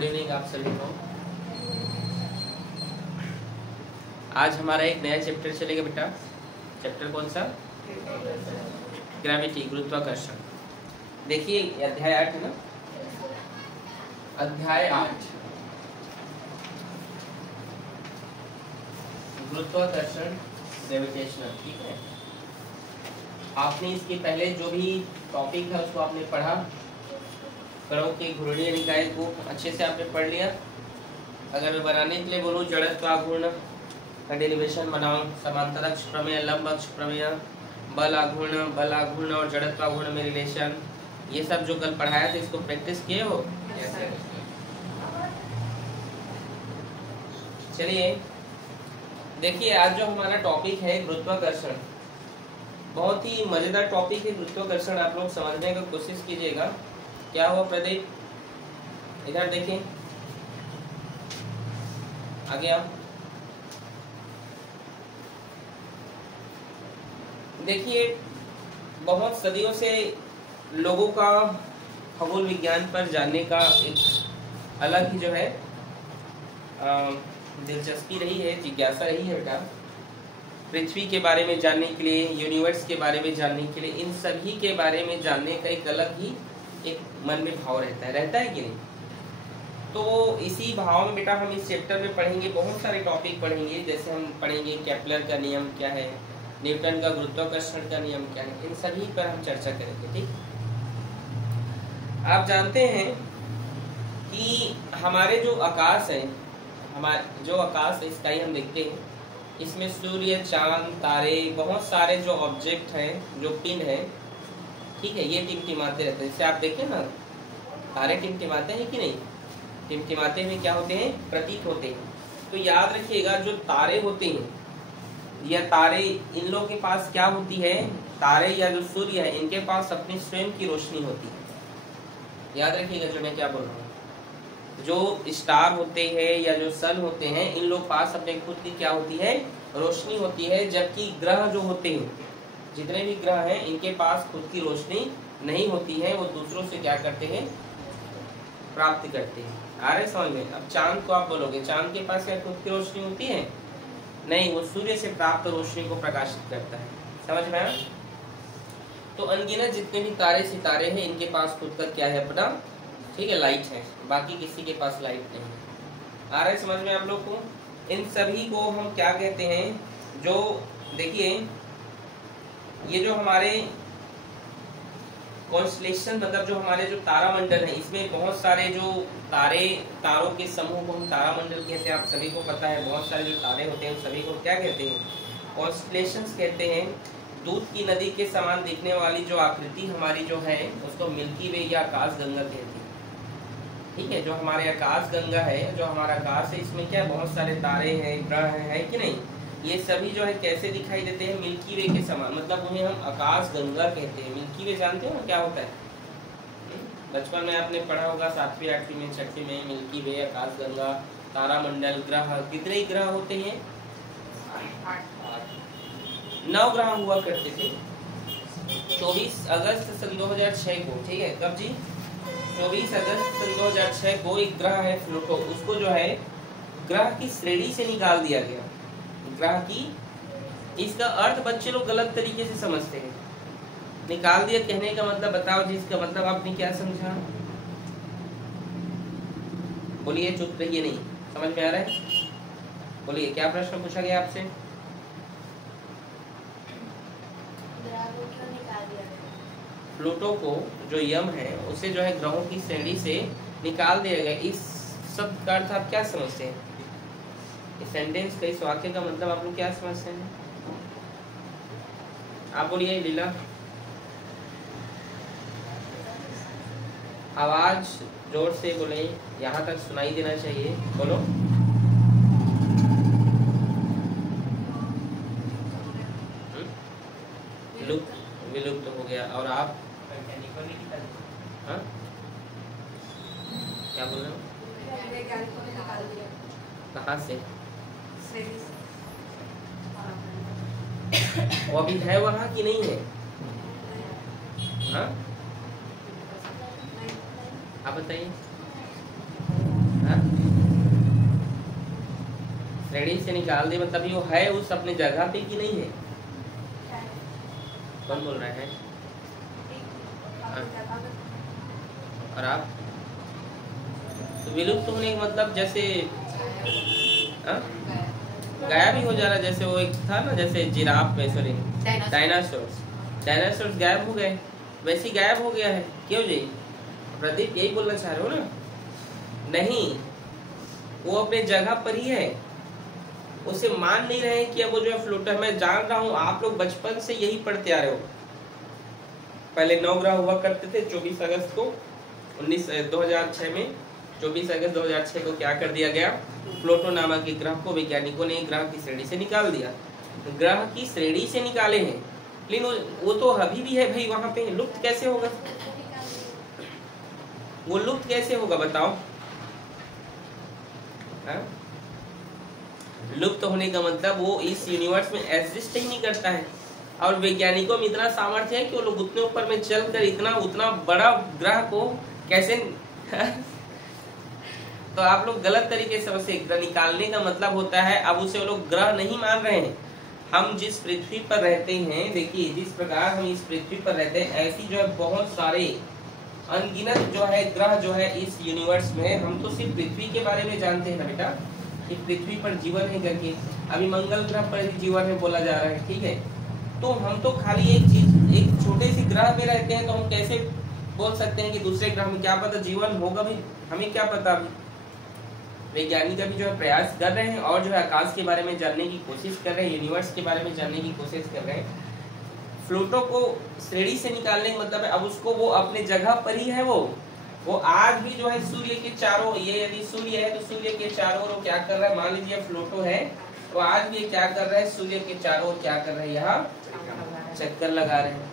Good evening आप सभी को। आज हमारा एक नया चैप्टर चलेगा बेटा। चैप्टर कौन सा? ग्रेविटी, गुरुत्वाकर्षण। देखिए अध्याय 8 है ना, अध्याय 8 गुरुत्वाकर्षण, ग्रेविटेशनल। ठीक है, आपने इसके पहले जो भी टॉपिक है उसको आपने पढ़ा। कणों के घूर्णीय निकाय को अच्छे से आपने पढ़ लिया। अगर मैं बनाने के लिए बोलूँ, जड़त्व आघूर्ण का डेरिवेशन बनाओ, समांतर अक्ष प्रमेय, लंब अक्ष प्रमेय, बल आघूर्ण और जड़त्व आघूर्ण में रिलेशन, ये सब जो कल पढ़ाया था इसको प्रैक्टिस किए हो? चलिए देखिए, आज जो हमारा टॉपिक है गुरुत्वाकर्षण, बहुत ही मजेदार टॉपिक है गुरुत्वाकर्षण। आप लोग समझने का कोशिश कीजिएगा। क्या हुआ प्रदीप? इधर देखें, आगे आओ। देखिए, बहुत सदियों से लोगों का खगोल विज्ञान पर जानने का एक अलग ही जो है दिलचस्पी रही है, जिज्ञासा रही है बेटा। पृथ्वी के बारे में जानने के लिए, यूनिवर्स के बारे में जानने के लिए, इन सभी के बारे में जानने का एक अलग ही एक मन में भाव रहता है कि नहीं? तो इसी भाव में बेटा हम इस चैप्टर में पढ़ेंगे, बहुत सारे टॉपिक पढ़ेंगे। जैसे हम पढ़ेंगे केपलर का नियम क्या है, न्यूटन का गुरुत्वाकर्षण का नियम क्या है, इन सभी पर हम चर्चा करेंगे। ठीक, आप जानते हैं कि हमारे जो आकाश है, हमारे जो आकाश स्काई हम देखते हैं, इसमें सूर्य, चांद, तारे, बहुत सारे जो ऑब्जेक्ट हैं, जो पिंड है, ठीक है, ये टिमटिमाते रहते हैं। जैसे आप देखें ना, तारे टिमटिमाते हैं कि नहीं? टिमटिमाते हुए क्या होते हैं? प्रतीत होते हैं। तो याद रखिएगा, जो तारे होते हैं या तारे, इन लोगों के पास क्या होती है? तारे या जो सूर्य है, इनके पास अपनी स्वयं की रोशनी होती है। याद रखिएगा जो मैं क्या बोल रहा हूँ। जो स्टार होते हैं या जो सन होते हैं, इन लोग पास अपने खुद की क्या होती है? रोशनी होती है। जबकि ग्रह जो होते हैं, जितने भी ग्रह हैं, इनके पास खुद की रोशनी नहीं होती है। वो दूसरों से क्या करते हैं? प्राप्त करते हैं। आ रहे समझ में? अब चांद को आप बोलोगे, चांद के पास क्या खुद की रोशनी होती है? नहीं, वो सूर्य से प्राप्त रोशनी को प्रकाशित करता है। समझ में आया? तो अनगिनत जितने भी तारे सितारे हैं, इनके पास खुद का क्या है? अपना, ठीक है, लाइट है। बाकी किसी के पास लाइट नहीं है। आ रहे समझ में आप लोग को? इन सभी को हम क्या कहते हैं? जो देखिए, ये जो हमारे कॉन्स्टेलेशन, मतलब जो हमारे जो तारामंडल है, इसमें बहुत सारे जो तारों के समूह को हम तारामंडल कहते हैं। आप सभी को पता है, बहुत सारे जो तारे होते हैं सभी को क्या कहते हैं? कॉन्स्टेलेशंस कहते हैं। दूध की नदी के समान दिखने वाली जो आकृति हमारी जो है, उसको मिल्की वे या आकाश गंगा कहते हैं। ठीक है, जो हमारे आकाश गंगा है, जो हमारा आकाश है, इसमें क्या बहुत सारे तारे हैं, ग्रह है कि नहीं? ये सभी जो है कैसे दिखाई देते हैं? मिल्की वे के समान, मतलब उन्हें हम आकाश गंगा कहते हैं। मिल्की वे जानते हो ना क्या होता है? बचपन में आपने पढ़ा होगा, 7वीं 8वीं में, 6वीं में। मिल्की वे, आकाश गंगा, तारामंडल, ग्रह। कितने ग्रह होते हैं? 9 ग्रह हुआ करते थे। 24 अगस्त सन 2006 को, ठीक है, कब जी? 24 अगस्त सन 2006 को एक ग्रह है प्लूटो, उसको जो है ग्रह की श्रेणी से निकाल दिया गया। ग्रह की, इसका अर्थ बच्चे लोग गलत तरीके से समझते हैं। निकाल दिया कहने का मतलब बताओ जी, इसका मतलब आपने क्या समझा? बोलिए, चुप रहिए, नहीं समझ में आ रहा है? बोलिए, क्या प्रश्न पूछा गया आपसे? प्लूटो को, जो यम है, उसे जो है ग्रहों की श्रेणी से निकाल दिया गया। इस शब्द का अर्थ आप क्या समझते हैं? इस सेंटेंस का, इस वाक्य का मतलब आप लोग क्या समझते हैं? आप बोलिए लीला। आवाज जोर से बोले, यहाँ तक सुनाई देना चाहिए। बोलो। विलुप्त हो गया। और आप? हाँ? क्या बोल रहे हो? कहाँ से? वो अभी है वहाँ कि नहीं है? हाँ, आप बताइए। श्रेणी से निकाल दे मतलब ये है उस अपने जगह पे कि नहीं है? कौन बोल रहा है? और आप? तो विलुप्त होने का मतलब जैसे गायब ही हो जा रहा, जैसे वो एक था ना, जैसे जिराफ में, सॉरी डायनासोर्स गायब हो गए, वैसे ही गायब हो गया है। क्यों जी प्रदीप, यही बोलना चाह रहे हो ना? नहीं, वो अपने जगह पर ही है, उसे मान नहीं रहे कि अब वो जो है फ्लोटर। मैं जान रहा हूँ आप लोग बचपन से यही पढ़ते आ रहे हो। पहले 9 ग्रह हुआ करते थे। 24 अगस्त को 2006 में 24 अगस्त 2006 को क्या कर दिया गया? प्लूटो नामक एक ग्रह को वैज्ञानिकों ने ग्रह की श्रेणी से निकाल दिया। ग्रह की श्रेणी से निकाले हैं, लेकिन वो तो अभी भी है भाई वहां पे। लुप्त कैसे होगा? वो लुप्त कैसे होगा बताओ? लुप्त होने का मतलब वो इस यूनिवर्स में एग्जिस्ट ही नहीं करता है। और वैज्ञानिकों में इतना सामर्थ्य है कि वो लोग उतने ऊपर में चलकर इतना उतना बड़ा ग्रह को कैसे तो आप लोग गलत तरीके से उसे निकालने का मतलब होता है अब उसे वो लोग ग्रह नहीं मान रहे हैं। हम जिस पृथ्वी पर रहते हैं, देखिए जिस प्रकार हम इस पृथ्वी पर रहते हैं, ऐसी जो है बहुत सारे अनगिनत जो है ग्रह जो है इस यूनिवर्स में। हम तो सिर्फ पृथ्वी के बारे में जानते हैं ना बेटा, कि पृथ्वी पर जीवन है करके। अभी मंगल ग्रह पर जीवन है बोला जा रहा है, ठीक है। तो हम तो खाली एक चीज, एक छोटे से ग्रह में रहते हैं, तो हम कैसे बोल सकते हैं कि दूसरे ग्रह में क्या पता जीवन होगा भी? हमें क्या पता अभी। वैज्ञानिक अभी जो है प्रयास कर रहे हैं और जो है आकाश के बारे में जानने की कोशिश कर रहे हैं, यूनिवर्स के बारे में जानने की कोशिश कर रहे हैं। प्लूटो को श्रेणी से निकालने का मतलब है अब उसको वो अपने जगह पर ही है। वो आज भी जो है सूर्य के चारों, ये यदि सूर्य है तो सूर्य के चारों ओर क्या कर रहा है? मान लीजिए प्लूटो है तो आज भी क्या कर रहा है? सूर्य के चारों ओर क्या कर रहे हैं? यहाँ चक्कर लगा रहे हैं,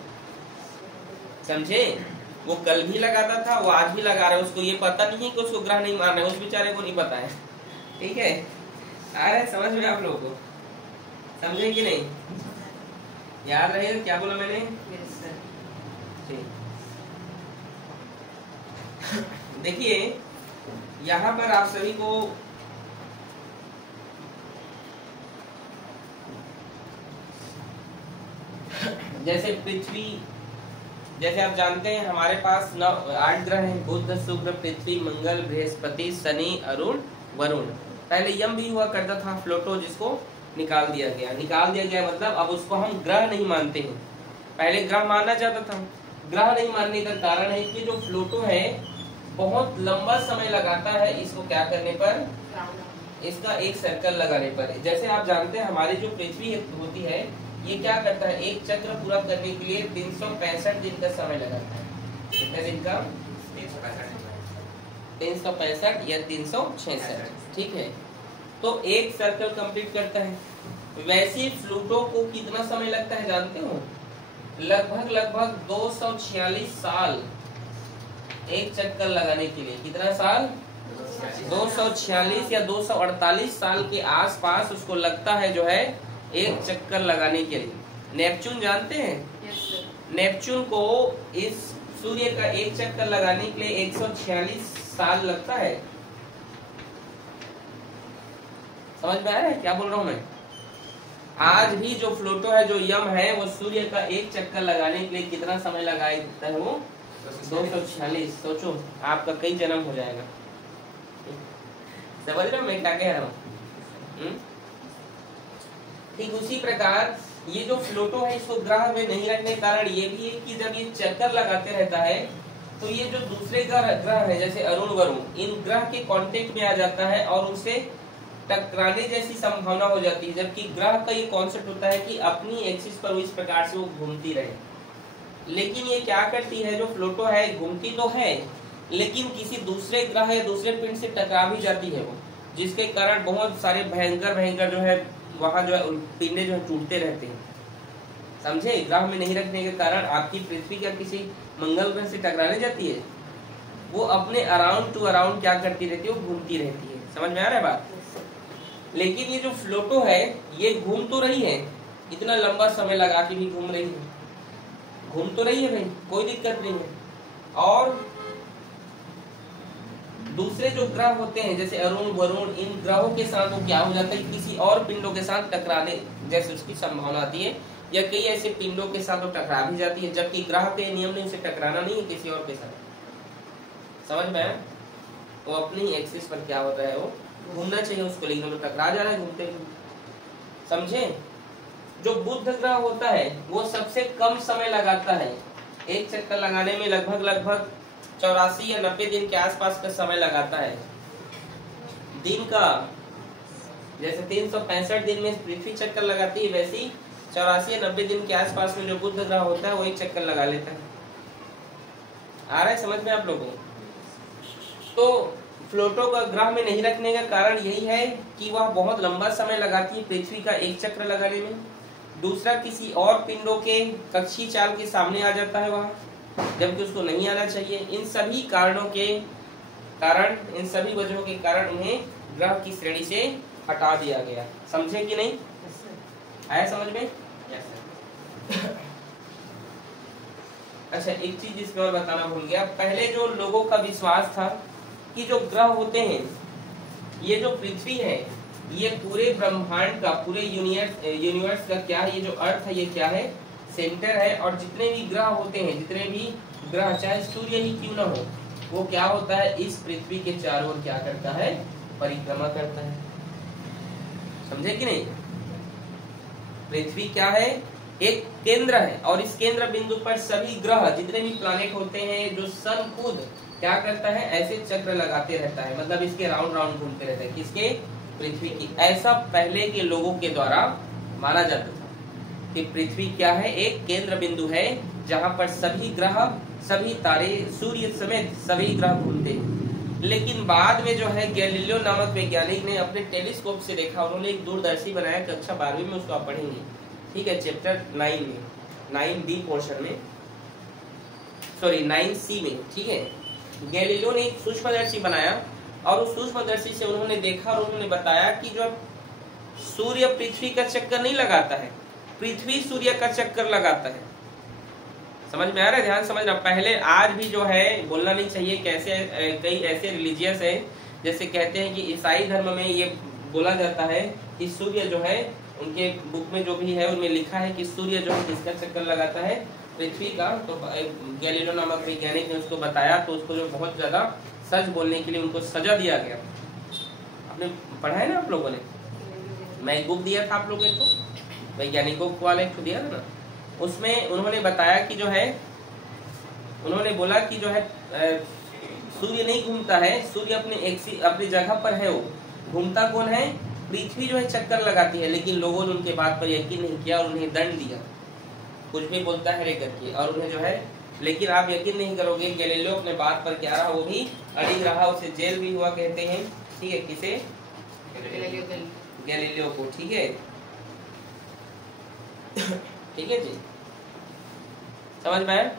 समझे? वो कल भी लगाता था, वो आज भी लगा रहा है। उसको ये पता नहीं है कि उसको ग्रह नहीं मारना है, उस बेचारे को नहीं पता है, ठीक है। आ रहा है समझ में आप लोगों को? समझे कि नहीं? याद रहेगा क्या बोला मैंने? देखिए यहाँ पर आप सभी को जैसे पृथ्वी, जैसे आप जानते हैं हमारे पास 8 ग्रह हैं, बुध, शुक्र, पृथ्वी, मंगल, बृहस्पति, शनि, अरुण, वरुण। पहले यम भी हुआ करता था प्लूटो, जिसको निकाल दिया गया मतलब अब उसको हम ग्रह नहीं मानते हैं। पहले ग्रह माना जाता था। ग्रह नहीं मानने का कारण है कि जो प्लूटो है बहुत लंबा समय लगाता है इसको क्या करने पर? इसका एक सर्कल लगाने पर। जैसे आप जानते हैं हमारी जो पृथ्वी होती है ये क्या करता है? एक चक्र पूरा करने के लिए 365 दिन का समय लगाता है। कितने दिन का? 365 या 366, ठीक है। तो एक सर्कल कंप्लीट करता है। वैसे प्लूटो को कितना समय लगता है जानते हो? लगभग 246 साल एक चक्कर लगाने के लिए। कितना साल? 246 या 248 साल के आसपास उसको लगता है जो है एक चक्कर लगाने के लिए। नेपच्यून जानते हैं? नेपच्यून को इस सूर्य का एक चक्कर लगाने के लिए 146 साल लगता है। समझ में आ रहा है क्या बोल रहा हूं मैं? आज भी जो प्लूटो है, जो यम है, वो सूर्य का एक चक्कर लगाने के लिए कितना समय लगाए देता है? वो 246। सोचो आपका कई जन्म हो जाएगा। समझ रहे हो मैं क्या कह रहा हूँ? ठीक उसी प्रकार ये जो प्लूटो है इसको ग्रह में नहीं रखने के कारण ये भी है कि जब ये चक्कर लगाते रहता है तो ये जो दूसरे ग्रह है जैसे अरुण, वरुण, इन ग्रह के कांटेक्ट में आ जाता है और उसे टकराने जैसी संभावना हो जाती है। जबकि ग्रह का ये कॉन्सेप्ट होता है कि अपनी एक्सिस पर वो इस प्रकार से वो घूमती रहे। लेकिन ये क्या करती है, जो प्लूटो है घूमती तो है लेकिन किसी दूसरे ग्रह या दूसरे पिंड से टकरा भी जाती है वो, जिसके कारण बहुत सारे भयंकर जो है वहां जो है पिंडे जो है टूटते रहते हैं। समझे? ग्रह में नहीं रखने के कारण आपकी पृथ्वी क्या किसी मंगल ग्रह से टकराने जाती है? वो अपने अराउंड टू अराउंड क्या करती रहती है? वो घूमती रहती है। समझ में आ रहा है बात? लेकिन ये जो प्लूटो है ये घूम तो रही है, इतना लंबा समय लगा के भी घूम रही है, घूम तो रही है भाई, कोई दिक्कत नहीं है। और दूसरे जो ग्रह होते हैं जैसे अरुण वरुण, इन ग्रहों के साथ वो क्या हो जाता है, किसी और पिंडों के साथ टकराने जैसे उसकी संभावना आती है, या कई ऐसे पिंडों के साथ वो टकरा भी जाती है, जबकि ग्रह के नियम ने उसे टकराना नहीं है किसी और के साथ। समझ में आया? वो अपनी एक्सिस पर क्या हो रहा है, वो घूमना चाहिए उसको, लेकिन वो टकरा जा रहा है घूमते हुए। समझे? जो बुध ग्रह होता है वो सबसे कम समय लगाता है, एक चक्कर लगाने में लगभग 84 या 90 दिन के आसपास का समय लगाता है। दिन का जैसे 365 दिन में पृथ्वी चक्कर लगाती है, वैसी 84 या 90 दिन के आसपास में जो बुध ग्रह होता है वो एक चक्कर लगा लेता है। आ रहा है समझ में आप लोगों को? तो प्लूटो का ग्रह में नहीं रखने का कारण यही है कि वह बहुत लंबा समय लगाती है पृथ्वी का एक चक्र लगाने में। दूसरा, किसी और पिंडों के कक्षीय चाल के सामने आ जाता है वह, जबकि उसको नहीं आना चाहिए। इन सभी कारणों के कारण, इन सभी वजहों के कारण उन्हें ग्रह की श्रेणी से हटा दिया गया। समझे कि नहीं? आया समझ में? अच्छा, एक चीज जिसमें और बताना भूल गया, पहले जो लोगों का विश्वास था कि जो ग्रह होते हैं, ये जो पृथ्वी है, ये पूरे ब्रह्मांड का, पूरे यूनिवर्स का क्या है, ये जो अर्थ है ये क्या है, सेंटर है। और जितने भी ग्रह होते हैं, जितने भी ग्रह, चाहे सूर्य ही क्यों ना हो, वो क्या होता है, इस पृथ्वी के चारों ओर क्या करता है, परिक्रमा करता है। समझे कि नहीं? पृथ्वी क्या है, एक केंद्र है, और इस केंद्र बिंदु पर सभी ग्रह, जितने भी प्लैनेट होते हैं, जो सन खुद क्या करता है, ऐसे चक्र लगाते रहता है, मतलब इसके राउंड राउंड घूमते रहते हैं। किसके? पृथ्वी की। ऐसा पहले के लोगों के द्वारा माना जाता था कि पृथ्वी क्या है, एक केंद्र बिंदु है जहां पर सभी ग्रह, सभी तारे, सूर्य समेत सभी ग्रह घूमते हैं। लेकिन बाद में जो है गैलीलियो नामक वैज्ञानिक ने अपने टेलीस्कोप से देखा, उन्होंने एक दूरदर्शी बनाया, कक्षा 12वीं में उसको आप पढ़ेंगे, ठीक है, चैप्टर 9 में, 9B पोर्शन में, सॉरी 9C में, ठीक है। गैलीलियो ने एक सूक्ष्मदर्शी बनाया और उस सूक्ष्मदर्शी से उन्होंने देखा और उन्होंने बताया कि जो सूर्य पृथ्वी का चक्कर नहीं लगाता है, पृथ्वी सूर्य का चक्कर लगाता है। समझ में आ रहा है? ध्यान समझना। पहले, आज भी जो है बोलना नहीं चाहिए, कैसे कई ऐसे रिलीजियस है जैसे कहते हैं कि ईसाई धर्म में ये बोला जाता है कि सूर्य जो है, उनके बुक में जो भी है उनमें लिखा है कि सूर्य जो है किसका चक्कर लगाता है, पृथ्वी का। तो गैलीलियो नामक वैज्ञानिक ने उसको बताया, तो उसको जो बहुत ज्यादा सच बोलने के लिए उनको सजा दिया गया। आपने पढ़ा है ना आप लोगों ने? मैं एक बुक दिया था आप लोगों को, वैज्ञानिकों वाला एक दिया था ना, उसमें उन्होंने बताया कि जो है, उन्होंने बोला कि जो है सूर्य नहीं घूमता है, सूर्य अपनी जगह पर है, वो घूमता कौन है, पृथ्वी जो है चक्कर लगाती है। लेकिन लोगों ने उनके बात पर यकीन नहीं किया और उन्हें दंड दिया, कुछ भी बोलता है रे करके, और उन्हें जो है, लेकिन आप यकीन नहीं करोगे, गैलीलियो अपने बात पर क्या रहा, वो भी अड़ी रहा, उसे जेल भी हुआ कहते हैं, ठीक है। किसे? गैलीलियो को, ठीक है। ठीक है जी, समझ में आया?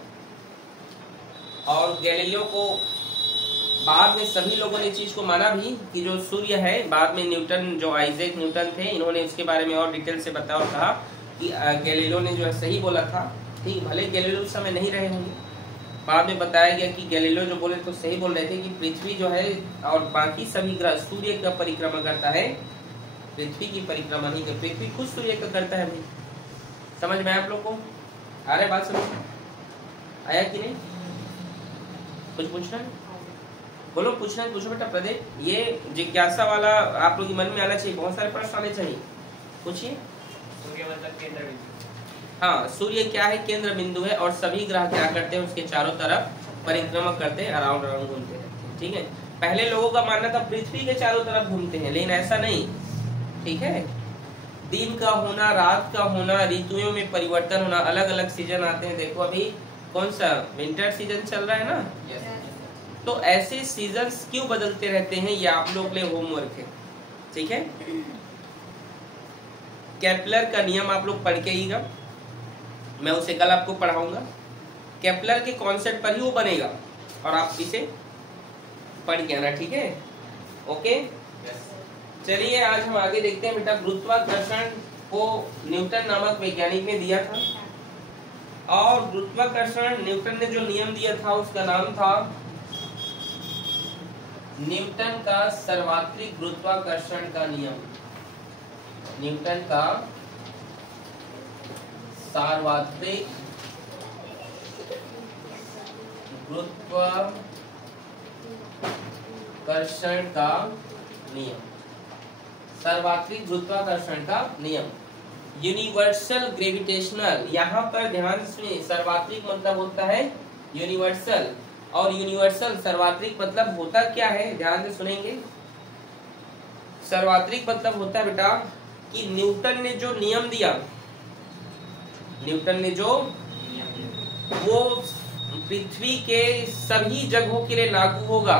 और गैलीलियो को बाद में सभी लोगों ने चीज को माना भी कि जो सूर्य है, बाद में न्यूटन, जो आइजैक न्यूटन थे, इन्होंने उसके बारे में और डिटेल से बताया और कहा कि गैलीलियो ने जो है सही बोला था, ठीक। भले गैलीलियो उस समय नहीं रहे होंगे, बाद में बताया गया कि गैलीलियो जो बोले तो सही बोल रहे थे कि पृथ्वी जो है और बाकी सभी ग्रह सूर्य का परिक्रमा करता है, पृथ्वी की परिक्रमा नहीं करती, पृथ्वी खुद सूर्य का करता है भाई। समझ में आप लोग को आ रहा है? बात समझ आया कि नहीं? कुछ पूछना है? बोलो, पूछना है पूछो बेटा। प्रदीप, ये जिज्ञासा वाला आप लोग के मन में आना चाहिए, बहुत सारे प्रश्न आने चाहिए। पूछिए। सूर्य मतलब केंद्र बिंदु। हाँ, सूर्य क्या है, केंद्र बिंदु है, और सभी ग्रह क्या करते हैं, उसके चारों तरफ परिक्रमा करते हैं, अराउंड अराउंड घूमते रहते हैं, ठीक है। पहले लोगों का मानना था पृथ्वी के चारों तरफ घूमते हैं, लेकिन ऐसा नहीं, ठीक है। दिन का होना, रात का होना, ऋतुओं में परिवर्तन होना, अलग अलग सीजन आते हैं। देखो अभी कौन सा विंटर सीजन चल रहा है ना, तो ऐसे सीजन्स क्यों बदलते रहते हैं, ये आप लोग के लिए होमवर्क है, ठीक है। केपलर का नियम आप लोग पढ़ के आइएगा, मैं उसे कल आपको पढ़ाऊंगा। केपलर के कॉन्सेप्ट पर ही वो बनेगा और आप इसे पढ़ के आना, ठीक है, ओके। चलिए आज हम आगे देखते हैं बेटा। गुरुत्वाकर्षण को न्यूटन नामक वैज्ञानिक ने दिया था, और गुरुत्वाकर्षण न्यूटन ने जो नियम दिया था उसका नाम था न्यूटन का सर्वात्रिक गुरुत्वाकर्षण का नियम। न्यूटन का सर्वात्रिक गुरुत्वाकर्षण का नियम। सर्वात्रिक गुरुत्वाकर्षण का नियम, यूनिवर्सल ग्रेविटेशनल। यहाँ पर ध्यान से सुनिए, सर्वात्रिक मतलब होता है यूनिवर्सल, और यूनिवर्सल सर्वात्रिक मतलब होता क्या है, ध्यान से सुनेंगे। सर्वात्रिक मतलब होता है बेटा कि न्यूटन ने जो नियम दिया, न्यूटन ने जो, वो पृथ्वी के सभी जगहों के लिए लागू होगा।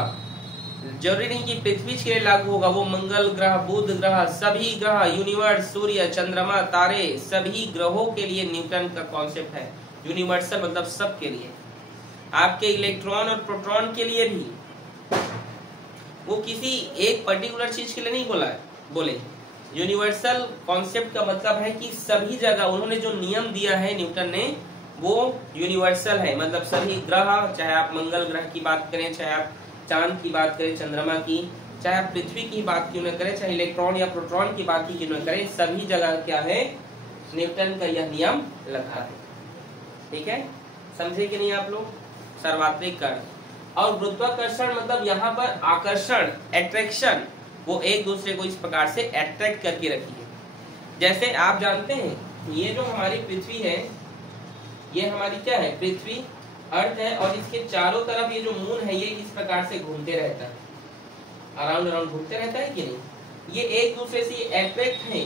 जरूरी नहीं कि पृथ्वी के लिए लागू होगा, वो मंगल ग्रह, बुध ग्रह, सभी ग्रह, यूनिवर्स, सूर्य, चंद्रमा, तारे, सभी ग्रहों के लिए न्यूटन का कॉन्सेप्ट है। यूनिवर्सल मतलब सब के लिए, आपके इलेक्ट्रॉन और प्रोटॉन के लिए भी। वो किसी एक पर्टिकुलर चीज के लिए नहीं बोले। यूनिवर्सल कॉन्सेप्ट का मतलब है कि सभी जगह उन्होंने जो नियम दिया है न्यूटन ने, वो यूनिवर्सल है। मतलब सभी ग्रह, चाहे आप मंगल ग्रह की बात करें, चाहे आप चांद की बात करें, चंद्रमा की, चाहे आप पृथ्वी की बात क्यों न करें, चाहे इलेक्ट्रॉन या प्रोटॉन की बात क्यों न करें, सभी जगह क्या है, न्यूटन का यह नियम लगा है। ठीक है, समझे कि नहीं आप लोग? सर्वात्रिक कर्ण और गुरुत्वाकर्षण मतलब यहाँ पर आकर्षण, एट्रैक्शन, वो एक दूसरे को इस प्रकार से अट्रैक्ट करके रखी है। जैसे आप जानते हैं ये जो हमारी पृथ्वी है, ये हमारी क्या है, पृथ्वी अर्थ है, और इसके चारों तरफ ये जो मून है ये इस प्रकार से घूमते रहता है, अराउंड अराउंड घूमते रहता है कि नहीं। ये एक दूसरे से अट्रैक्ट है,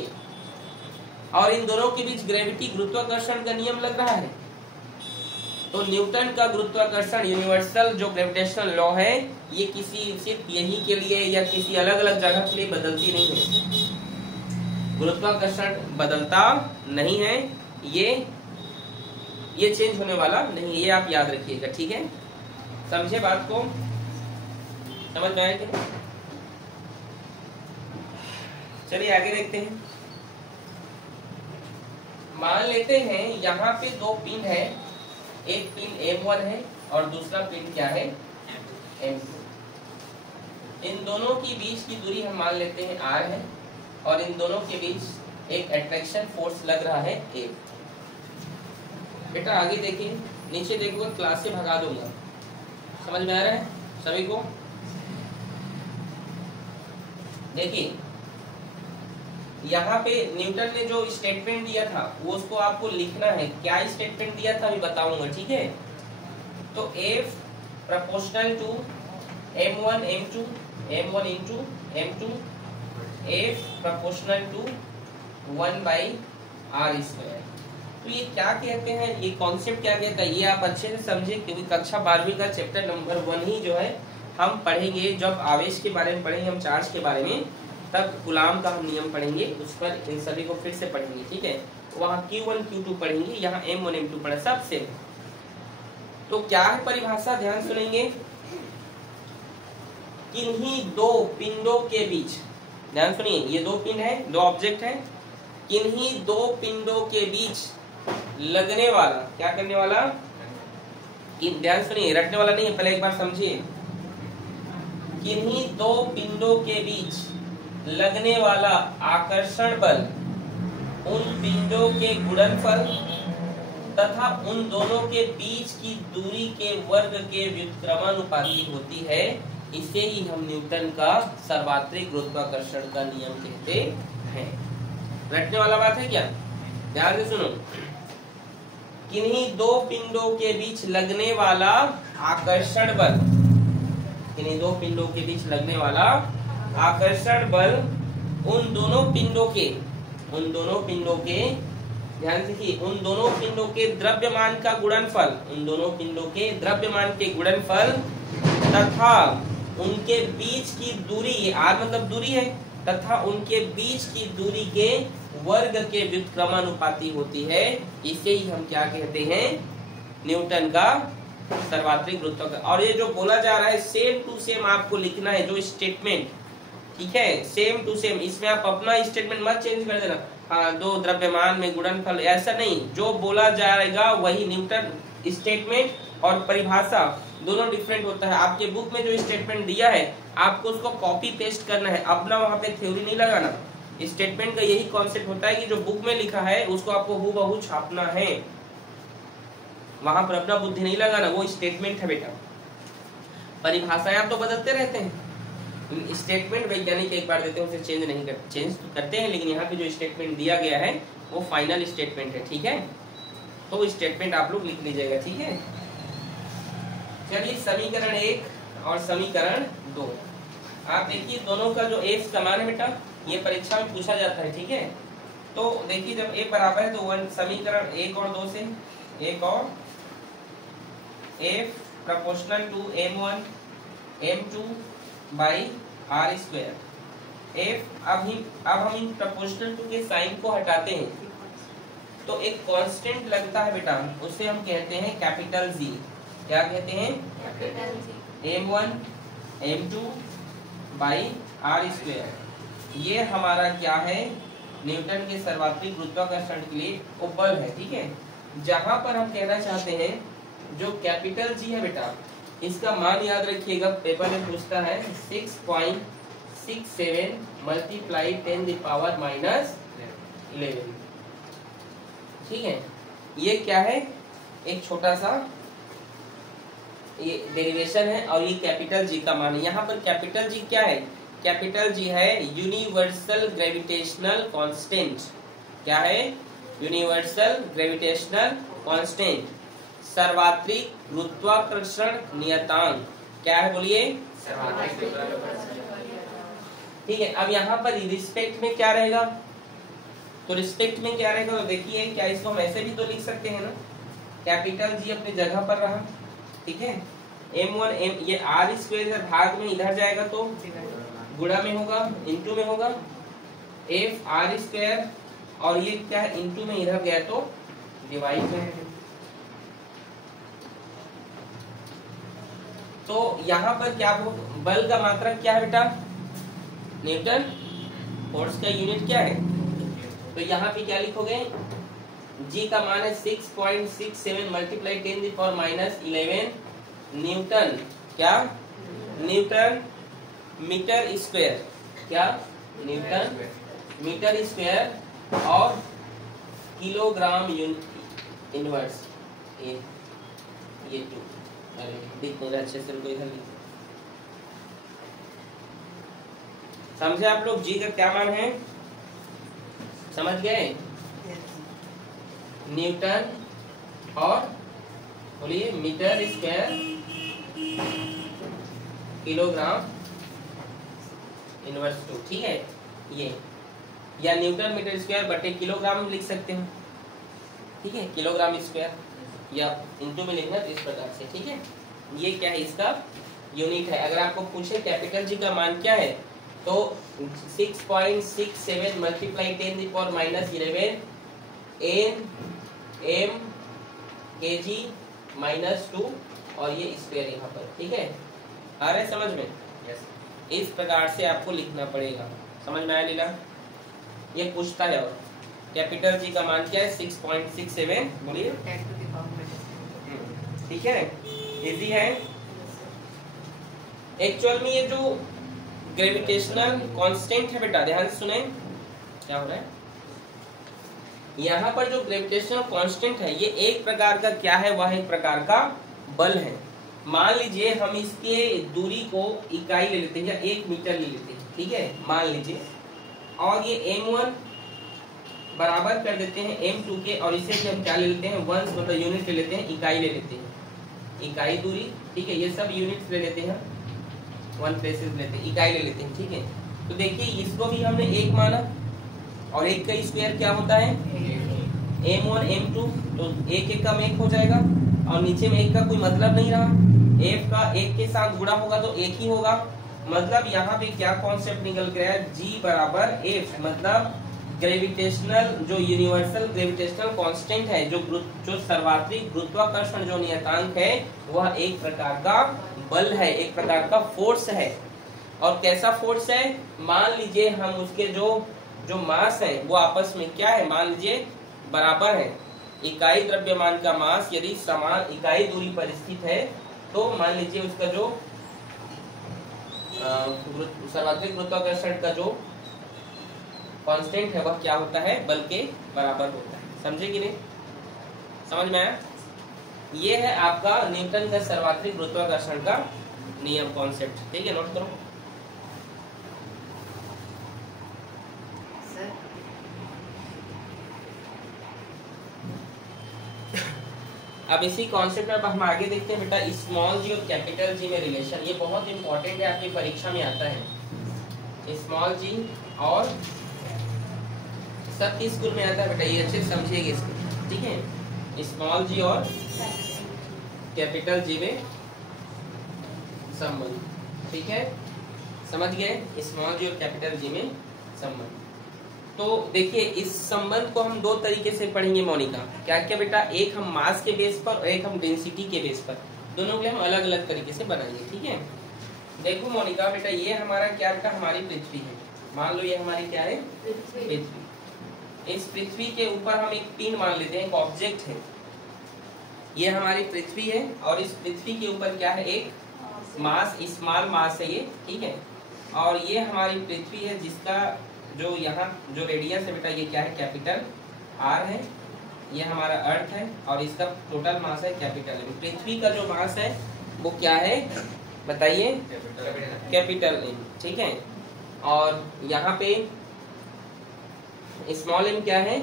और इन दोनों के बीच ग्रेविटी, गुरुत्वाकर्षण का नियम लग रहा है। तो न्यूटन का गुरुत्वाकर्षण, यूनिवर्सल जो ग्रेविटेशनल लॉ है, ये किसी सिर्फ यही के लिए या किसी अलग अलग जगह के लिए बदलती नहीं है। गुरुत्वाकर्षण बदलता नहीं है, ये चेंज होने वाला नहीं, ये आप याद रखिएगा। ठीक है, समझे बात को? समझ में आया कि नहीं? चलिए आगे देखते हैं। मान लेते हैं यहाँ पे दो पिन है, एक पिन M1 है और दूसरा पिन क्या है, M2। इन दोनों की बीच की दूरी हम मान लेते हैं R है, और इन दोनों के बीच एक अट्रैक्शन फोर्स लग रहा है A। बेटा आगे देखिए, नीचे देखो, क्लास से भगा दूंगा। समझ में आ रहा है सभी को? देखिए यहाँ पे न्यूटन ने जो स्टेटमेंट दिया था वो उसको आपको लिखना है। क्या स्टेटमेंट दिया था अभी बताऊंगा, ठीक है? तो F proportional to M1 M2 M1 into M2 F proportional to 1/r²। तो ये क्या कहते हैं, ये कॉन्सेप्ट क्या कहता है, ये आप अच्छे से समझे, क्योंकि कक्षा 12वीं का चैप्टर नंबर 1 ही जो है हम पढ़ेंगे। जब आवेश के बारे में पढ़ेंगे, हम चार्ज के बारे में, तब कूलाम का हम नियम पढ़ेंगे, उस पर इन सभी को फिर से पढ़ेंगे। ठीक है, वहाँ Q1 Q2 पढ़ेंगे, यहाँ M1 M2 पढ़े, सब सेम। तो क्या है परिभाषा, ध्यान सुनेंगे। किन्हीं दो पिंडों के बीच, ध्यान सुनिए, ये दो पिंड है, दो ऑब्जेक्ट है, किन्हीं दो पिंडों के बीच लगने वाला, क्या करने वाला, ध्यान सुनिए, रटने वाला नहीं है, पहले एक बार समझिए। किन्हीं दो पिंडों के बीच लगने वाला आकर्षण बल उन पिंडों के गुणनफल तथा उन दोनों के बीच की दूरी के वर्ग के व्युत्क्रमानुपाती होती है। इसे ही हम न्यूटन का सर्वात्रिक गुरुत्वाकर्षण का नियम कहते हैं। रटने वाला बात है क्या? ध्यान से सुनो। किन्हीं दो पिंडों के बीच लगने वाला आकर्षण बल, किन्हीं दो पिंडों के बीच लगने वाला आकर्षण बल उन दोनों पिंडों के, ध्यान देखिए, उन दोनों पिंडों के द्रव्यमान का गुणनफल, उन दोनों पिंडों के द्रव्यमान के गुणनफल तथा उनके बीच की दूरी, आर मतलब दूरी है, तथा उनके बीच की दूरी के वर्ग के व्युत्क्रमानुपाती होती है। इसे ही हम क्या कहते हैं, न्यूटन का सर्वात्रिक गुरुत्वाकर्षण। और ये जो बोला जा रहा है सेम टू सेम आपको लिखना है, जो स्टेटमेंट, ठीक है, सेम टू सेम। इसमें आप अपना स्टेटमेंट मत चेंज कर देना, हाँ दो द्रव्यमान में गुणनफल, ऐसा नहीं, जो बोला जाएगा वही न्यूटन स्टेटमेंट और परिभाषा दोनों डिफरेंट होता है। आपके बुक में जो स्टेटमेंट दिया है आपको उसको कॉपी पेस्ट करना है, अपना वहां पे थ्योरी नहीं लगाना। स्टेटमेंट का यही कॉन्सेप्ट होता है कि जो बुक में लिखा है उसको आपको हूबहू छापना है, वहां पर अपना बुद्धि नहीं लगाना। वो स्टेटमेंट है बेटा। परिभाषाएं आप तो बदलते रहते हैं, स्टेटमेंट वैज्ञानिक एक बार देते हैं, उसे चेंज नहीं करते, चेंज करते हैं, लेकिन यहाँ पे जो स्टेटमेंट दिया गया है वो फाइनल स्टेटमेंट है। ठीक है, तो स्टेटमेंट आप लोग लिख लीजिएगा। ठीक है, चलिए समीकरण 1 और समीकरण 2 आप देखिए, दोनों का जो एफ समान है बेटा, ये परीक्षा में पूछा जाता है। ठीक है, तो देखिए जब ए बराबर है तो वन समीकरण 1 और 2 से, एक और F proportional to m1 m2 by R square F. अब हम इन प्रोपोर्शनल टू के साइन को हटाते हैं तो एक कांस्टेंट लगता है बेटा, उसे हम कहते हैं कैपिटल जी। क्या कहते हैं? Capital G. m1 m2 by R square, ये हमारा क्या है? न्यूटन के सर्वात्रिक गुरुत्वाकर्षण के लिए उपबल है। ठीक है, जहां पर हम कहना चाहते हैं जो कैपिटल जी है बेटा, इसका मान याद रखिएगा, पेपर में पूछता है 6.67 मल्टीप्लाई 10⁻⁻11। ठीक है, ये क्या है? एक छोटा सा ये डेरिवेशन है और ये कैपिटल जी का मान है। यहाँ पर कैपिटल जी क्या है? कैपिटल जी है यूनिवर्सल ग्रेविटेशनल कांस्टेंट। क्या है? यूनिवर्सल ग्रेविटेशनल कांस्टेंट, सर्वात्रिक गुरुत्वाकर्षण नियतांक। क्या है बोलिए? ठीक है, अब यहाँ पर रिस्पेक्ट में क्या रहेगा? तो रिस्पेक्ट में क्या रहेगा? तो देखिए, क्या इसको हम ऐसे भी तो लिख सकते हैं ना, कैपिटल जी अपनी जगह पर रहा। ठीक है, m1 m, ये आर स्क्वायर भाग में इधर जाएगा तो गुणा में होगा, इंटू में होगा, एफ आर स्क्वायर, और ये क्या है? इंटू में इधर गया तो डिवाइड में है। तो यहाँ पर क्या बल का मात्रक क्या है बेटा? न्यूटन। फोर्स का यूनिट क्या है? तो यहाँ पे क्या लिखोगे? जी का मान है 6.67 मल्टीप्लाई 10⁻⁻11 न्यूटन। क्या? Newton metre square. क्या? न्यूटन मीटर स्क्वायर और किलोग्राम इनवर्स। ये 2 दिख नहीं रहा अच्छे से, इधर लिख। समझे आप लोग? जी का क्या मान है? समझ गए? न्यूटन और बोलिए मीटर स्क्वायर किलोग्राम इनवर्स 2। ठीक है, ये या न्यूटन मीटर स्क्वायर बटे किलोग्राम लिख सकते हैं। ठीक है, किलोग्राम स्क्वायर या इंटू में लिखना तो इस प्रकार से। ठीक है, ये क्या है? इसका यूनिट है। अगर आपको पूछे कैपिटल जी का मान क्या है तो 6.67 मल्टीप्लाई 10⁻⁻11 m kg -2 और ये स्क्वायर यहाँ पर। ठीक है, आ रहा है समझ में? yes. इस प्रकार से आपको लिखना पड़ेगा। समझ में आया लीला? ये पूछता है। और कैपिटल जी का मान क्या है? 6.67। बोलिए। ठीक है, इजी है। एक्चुअल में ये जो ग्रेविटेशनल कांस्टेंट है बेटा, ध्यान से सुने क्या हो रहा है। यहाँ पर जो ग्रेविटेशनल कांस्टेंट है ये एक प्रकार का क्या है? वह एक प्रकार का बल है। मान लीजिए हम इसके दूरी को इकाई ले लेते हैं या 1 मीटर ले लेते हैं। ठीक है, मान लीजिए, और ये m1 बराबर कर देते हैं m2 के, और इसे भी हम क्या ले लेते हैं? वंस मतलब यूनिट ले लेते हैं, इकाई ले लेते हैं, इकाई दूरी। ठीक है, ये सब यूनिट्स ले लेते हैं, वन प्लेसेस लेते हैं, इकाई ले लेते हैं। ठीक है, तो देखिए इसको भी हमने 1 माना और 1 का स्क्वायर क्या होता है? m1 m2, तो 1 1 का 1 हो जाएगा और नीचे में 1 का कोई मतलब नहीं रहा। f का 1 के साथ गुणा होगा तो 1 ही होगा। मतलब यहाँ पे क्या कॉन्सेप्ट निकल गया? g बराबर f, मतलब ग्रेविटेशनल जो यूनिवर्सल ग्रेविटेशनल कांस्टेंट है, जो सर्वात्रिक गुरुत्वाकर्षण जो नियतांक है, वह एक प्रकार का बल है, एक प्रकार का फोर्स है। और कैसा फोर्स है? मान लीजिए हम उसके जो मास है वो आपस में क्या है? मान लीजिए बराबर है। इकाई द्रव्यमान का मास यदि समान इकाई दूरी पर स्थित है तो मान लीजिए उसका जो सर्वाधिक गुरुत्वाकर्षण का जो कांस्टेंट है वह क्या होता है, बल के बराबर होता है। समझे कि नहीं, समझ में आया? ये है आपका न्यूटन का सर्वाधिक गुरुत्वाकर्षण का नियम, कॉन्सेप्ट। ठीक है, नोट करो। अब इसी कॉन्सेप्ट में अब हम आगे देखते हैं बेटा, स्मॉल जी और कैपिटल जी में रिलेशन। ये बहुत इंपॉर्टेंट है, आपकी परीक्षा में आता है। स्मॉल जी और सबकी स्कूल में आता है बेटा, ये अच्छे से समझिएगा इसको। ठीक है, स्मॉल जी और कैपिटल जी में संबंध। ठीक है, समझ गए? स्मॉल जी और कैपिटल जी में संबंध। तो देखिए इस संबंध को हम दो तरीके से पढ़ेंगे मोनिका। क्या क्या बेटा, एक हम मास के बेस पर और एक हम डेंसिटी के बेस पर, दोनों के हम अलग अलग तरीके से बनाएंगे। ठीक है, देखो मोनिका बेटा, ये हमारा क्या बेटा, हमारी पृथ्वी है। मान लो ये हमारी क्या है, पृथ्वी। इस पृथ्वी के ऊपर हम एक पिन मान लेते हैं, एक ऑब्जेक्ट है। ये हमारी पृथ्वी है और इस पृथ्वी के ऊपर क्या है, एक मास, स्मॉल मास है ये। ठीक है, और ये हमारी पृथ्वी है जिसका जो यहाँ जो रेडियस है बेटा, ये क्या है, कैपिटल आर है। ये हमारा अर्थ है और इसका टोटल मास है कैपिटल एम। पृथ्वी का जो मास है वो क्या है बताइए, कैपिटल एम। ठीक है, और यहाँ पे स्मॉल एम क्या है,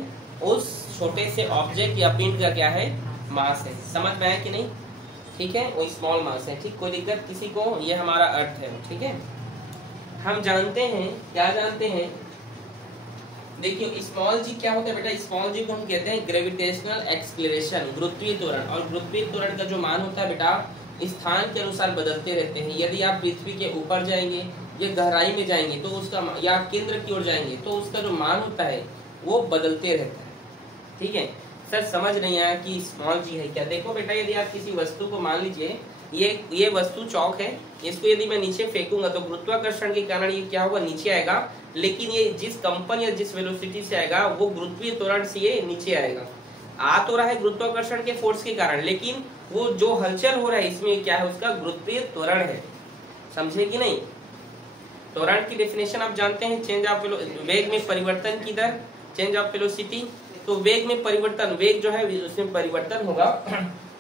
उस छोटे से ऑब्जेक्ट या पिंड का क्या है, मास है। समझ में आया कि नहीं? ठीक है, वो स्मॉल मास है। ठीक, कोई दिक्कत किसी को? ये हमारा अर्थ है। ठीक है, हम जानते हैं, क्या जानते हैं, देखिए स्मॉल जी क्या होता है बेटा, स्मॉल जी को हम कहते हैं ग्रेविटेशनल एक्सीलरेशन, गुरुत्वीय त्वरण। और गुरुत्वीय त्वरण का जो मान होता है बेटा, स्थान के अनुसार बदलते रहते हैं। यदि आप पृथ्वी के ऊपर जाएंगे या गहराई में जाएंगे तो उसका, या केंद्र की ओर जाएंगे तो उसका जो मान होता है वो बदलते रहता है। ठीक है सर, समझ नहीं आया कि स्मॉल जी है क्या? देखो बेटा, यदि आप किसी वस्तु को, मान लीजिए ये वस्तु चौक है, इसको यदि मैं नीचे फेंकूंगा तो गुरुत्वाकर्षण के कारण ये क्या होगा, नीचे आएगा। लेकिन ये जिस कंपन या जिस वेलोसिटी से आएगा वो गुरुत्वीय त्वरण से ये नीचे आएगा। आ तो रहा है गुरुत्वाकर्षण के फोर्स के कारण, लेकिन वो जो हलचल हो रहा है इसमें क्या है, उसका गुरुत्वीय त्वरण है। समझे कि नहीं? त्वरण की डेफिनेशन आप जानते हैं, चेंज ऑफ वेग में परिवर्तन की दर, चेंज ऑफ वेलोसिटी। तो वेग में परिवर्तन, वेग जो है उसमें परिवर्तन होगा,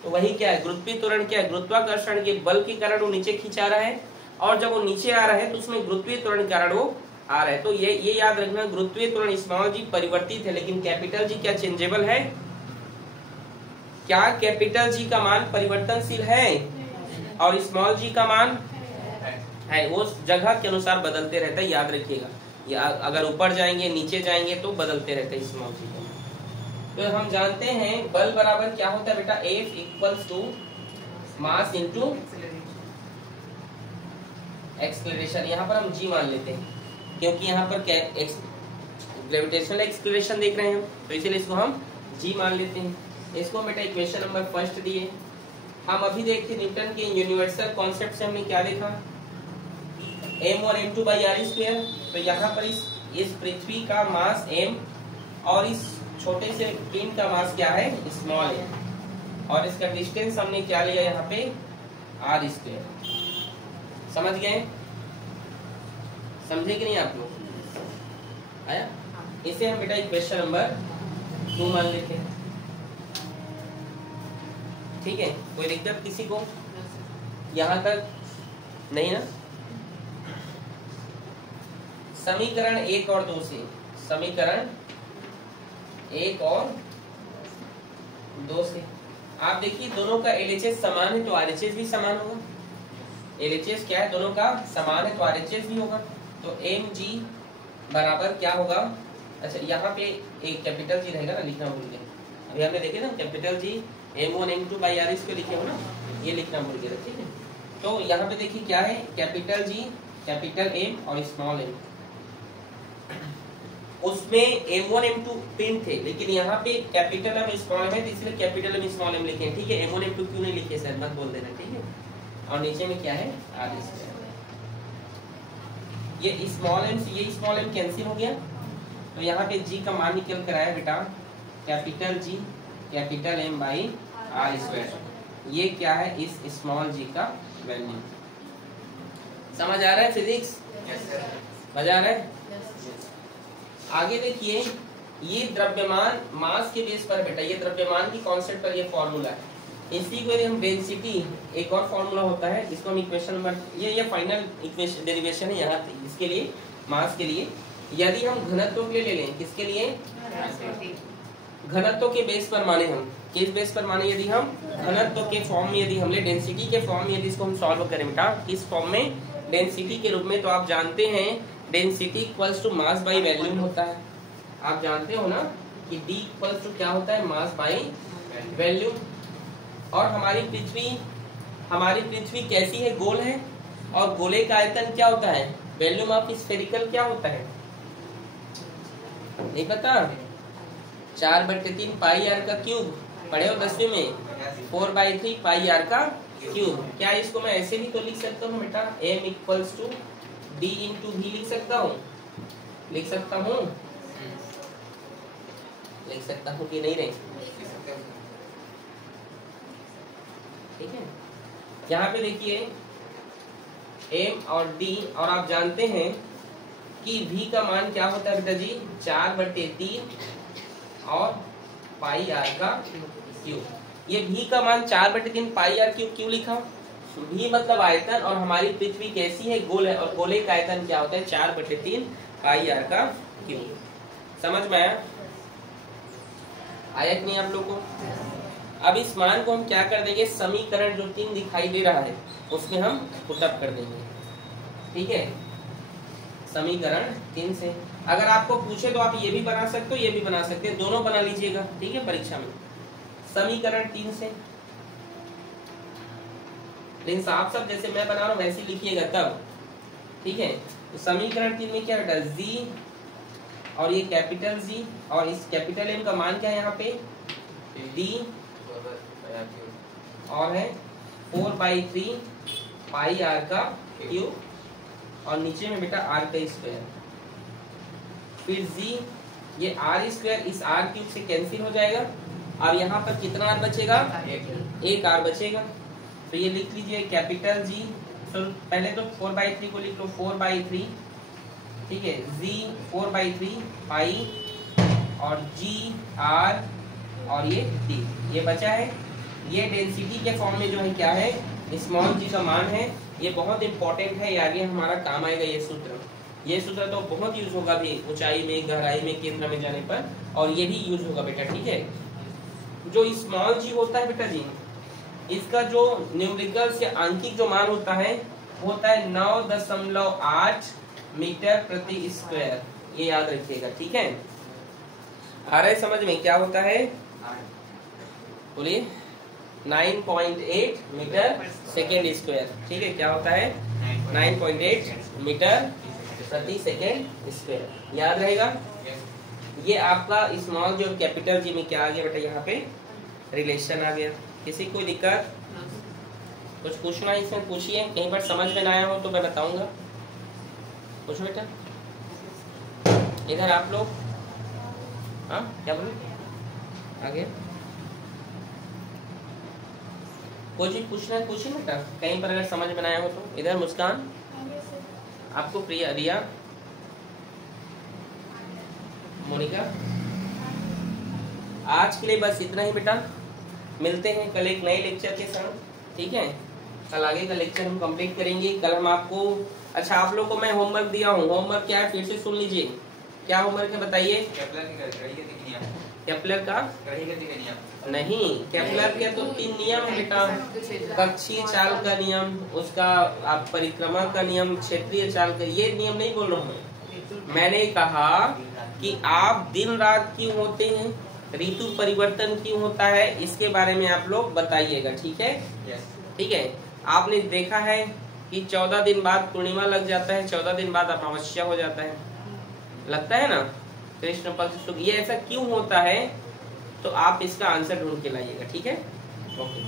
तो वही क्या है, गुरुत्वीय त्वरण क्या है, गुरुत्वाकर्षण के बल के कारण वो नीचे खींचा रहा है। और जब वो नीचे आ रहा है तो उसमें गुरुत्वीय त्वरण के कारण वो आ रहा है। तो ये याद रखना, गुरुत्वीय त्वरण स्मॉल जी परिवर्तित है, लेकिन कैपिटल जी क्या चेंजेबल है? क्या कैपिटल जी का मान परिवर्तनशील है? और स्मॉल जी का मान है, वो जगह के अनुसार बदलते रहता है, याद रखिएगा। या अगर ऊपर जाएंगे नीचे जाएंगे तो बदलते रहते हैं स्मॉल जी का। तो हम जानते हैं बल बराबर क्या होता है बेटा, F equals to mass into acceleration. यहाँ पर हम g मान लेते हैं क्योंकि यहाँ पर ग्रेविटेशनल एक्सीलरेशन देख रहे हैं हम, तो इसीलिए इसको हम g मान लेते हैं। इसको बेटा इक्वेशन नंबर फर्स्ट दिए। हम अभी देखते न्यूटन के यूनिवर्सल कॉन्सेप्ट से हमने क्या देखा, m1 m2 by r square. तो यहाँ पर इस पृथ्वी का मास m और इस छोटे से पिंड का मास क्या है, स्मॉल है, और इसका डिस्टेंस हमने क्या लिया यहाँ पे, आर स्क्वायर। समझ गए? समझे कि नहीं आप लोग? आया? इसे हम बेटा इक्वेशन नंबर 2 मान लेते हैं। ठीक है, कोई दिक्कत किसी को? यहाँ तक नहीं ना? समीकरण 1 और 2 से, समीकरण 1 और 2 से आप देखिए दोनों का LHS समान है तो RHS भी समान होगा। LHS क्या है, दोनों का समान है तो RHS भी होगा। तो mg बराबर क्या होगा, अच्छा यहाँ पे एक कैपिटल जी रहेगा ना, लिखना भूल गए। अभी हमने देखे ना capital G m1 m2 by r इसको लिखे हो ना, ये लिखना भूल गए। ठीक है, तो यहाँ पे देखिए क्या है, कैपिटल जी, कैपिटल M और स्मॉल m। उसमें m1 m2 पिन थे, लेकिन यहाँ पे कैपिटल M स्मॉल m है, तो इसलिए कैपिटल M स्मॉल m लिखे हैं। ठीक है, m1 m2 क्यों नहीं लिखे सर, मत बोल देना। ठीक है, और नीचे में क्या है, r स्क्वायर। ये स्मॉल m से ये स्मॉल m कैंसिल हो गया, तो यहाँ पे g का मान निकल कर आया बेटा, capital G capital M by r square. ये क्या है इस स्मॉल जी का वैल्यू। समझ आ रहा है फिजिक्स? मजा आ रहा है? आगे देखिए, ये द्रव्यमान मास के बेस पर बेटा, ये द्रव्यमान की कांस्टेंट पर ये फॉर्मूला है। इसी को यदि हम डेंसिटी, एक और फॉर्मूला होता है, इसको हम इक्वेशन नंबर, ये फाइनल इक्वेशन डेरिवेशन है यहाँ इसके लिए, मास के लिए। यदि हम घनत्व के लिए ले लें, किसके लिए? घनत्व के बेस पर माने हम, किस बेस पर माने? यदि हम घनत्व के फॉर्म में यदि हम ले, डेंसिटी के फॉर्म में यदि इसको हम सॉल्व करें बेटा, किस फॉर्म में? डेंसिटी के रूप में। तो आप जानते हैं density equals to mass by volume होता है। आप जानते हो ना कि D इक्वल्स टू क्या होता है? मास बाई वॉल्यूम। और हमारी पृथ्वी कैसी है? गोल है। और गोले का आयतन क्या होता है? वॉल्यूम ऑफ स्फेरिकल क्या होता है? नहीं पता? 4/3 पाई आर का क्यूब, पढ़े हो 10वीं में? 4/3 पाई आर का क्यूब। क्या इसको मैं ऐसे भी तो लिख सकता हूँ बेटा? m equals to d into भी लिख सकता हूँ? लिख सकता हूँ कि नहीं रहे? ठीक है। यहाँ पे देखिए m और d, और आप जानते हैं कि v का मान क्या होता है बेटा जी? 4/3 और पाई आर का क्यूब। ये v का मान 4/3 पाई आर क्यूब क्यों लिखा? v मतलब आयतन, और हमारी पृथ्वी कैसी है? गोल है। और गोले का आयतन क्या होता है? 4/3 पाई आर का क्यूब। समझ में आया? आया कि नहीं आप लोग को? अब इस मान को हम क्या कर देंगे? समीकरण जो 3 दिखाई दे रहा है उसमें हम पुटअप कर देंगे। ठीक है, समीकरण 3 से अगर आपको पूछे तो आप ये भी बना सकते हो, ये भी बना सकते हैं, दोनों बना लीजिएगा। ठीक है, परीक्षा में समीकरण 3 से, लेकिन साफ साफ जैसे मैं बना रहा हूँ वैसे लिखिएगा तब। ठीक है, तो समीकरण 3 में क्या बेटा? जी और ये कैपिटल जी, और इस कैपिटल एम का मान क्या है यहाँ पे? डी, और है 4/3 पाई आर का क्यूब, और नीचे में बेटा आर का स्क्वायर। फिर जी, ये आर स्क्वायर इस आर क्यूब से कैंसिल हो जाएगा। अब यहाँ पर कितना आर बचेगा? एक आर बचेगा। तो ये लिख लीजिए कैपिटल जी। तो पहले तो 4/3 को लिख लो, 4/3। ठीक है, जी 4/3 पाई, और जी आर, और ये डी, ये बचा है। ये डेंसिटी के फॉर्म में जो है क्या है? स्मॉल जी का मान है। ये बहुत इंपॉर्टेंट है, ये आगे हमारा काम आएगा। ये सूत्र तो बहुत यूज होगा भी, ऊंचाई में, गहराई में, केंद्र में जाने पर, और ये भी यूज होगा बेटा। ठीक है, जो स्मॉल जी होता है बेटा जी, इसका जो न्यूमेरिकल या आंकिक जो मान होता है वो होता है 9.8 मीटर प्रति स्क्वायर। ये याद रखिएगा। ठीक है, आ रहा है समझ में? क्या होता है बोलिए? 9.8 मीटर सेकेंड स्क्वायर। ठीक है, क्या होता है? 9.8 मीटर प्रति सेकेंड स्क्वायर। याद रहेगा? ये आपका स्मॉल जी और कैपिटल जी में क्या आ गया बेटा? यहाँ पे रिलेशन आ गया। किसी को दिक्कत? कुछ पूछना है इसमें? पूछिए। कहीं पर समझ में ना आया हो तो मैं बताऊंगा। पूछो बेटा। इधर आप लोग, हाँ क्या बोले? आगे कोई चीज पूछना है पूछिए बेटा, कहीं पर अगर समझ में ना आया हो तो। इधर मुस्कान, आपको प्रिया, रिया, मोनिका। आज के लिए बस इतना ही बेटा। मिलते हैं कल एक नए लेक्चर के साथ। ठीक है, कल आगे का लेक्चर हम कंप्लीट करेंगे। कल हम आपको, अच्छा आप लोग को मैं होमवर्क दिया हूँ। होमवर्क क्या है फिर से सुन लीजिए। क्या होमवर्क है बताइए? केपलर का नहीं, केपलर के तो 3 नियम है बेटा। कक्षीय चाल का नियम, उसका आप परिक्रमा का नियम, क्षेत्रीय चाल का। ये नियम नहीं बोल रहा हूँ। मैंने कहा कि आप दिन रात क्यों होते हैं, ऋतु परिवर्तन क्यों होता है, इसके बारे में आप लोग बताइएगा। ठीक है? ठीक है। आपने देखा है कि 14 दिन बाद पूर्णिमा लग जाता है, 14 दिन बाद अमावस्या हो जाता है, लगता है ना? कृष्ण पक्ष, ये ऐसा क्यों होता है? तो आप इसका आंसर ढूंढ के लाइएगा। ठीक है? ओके।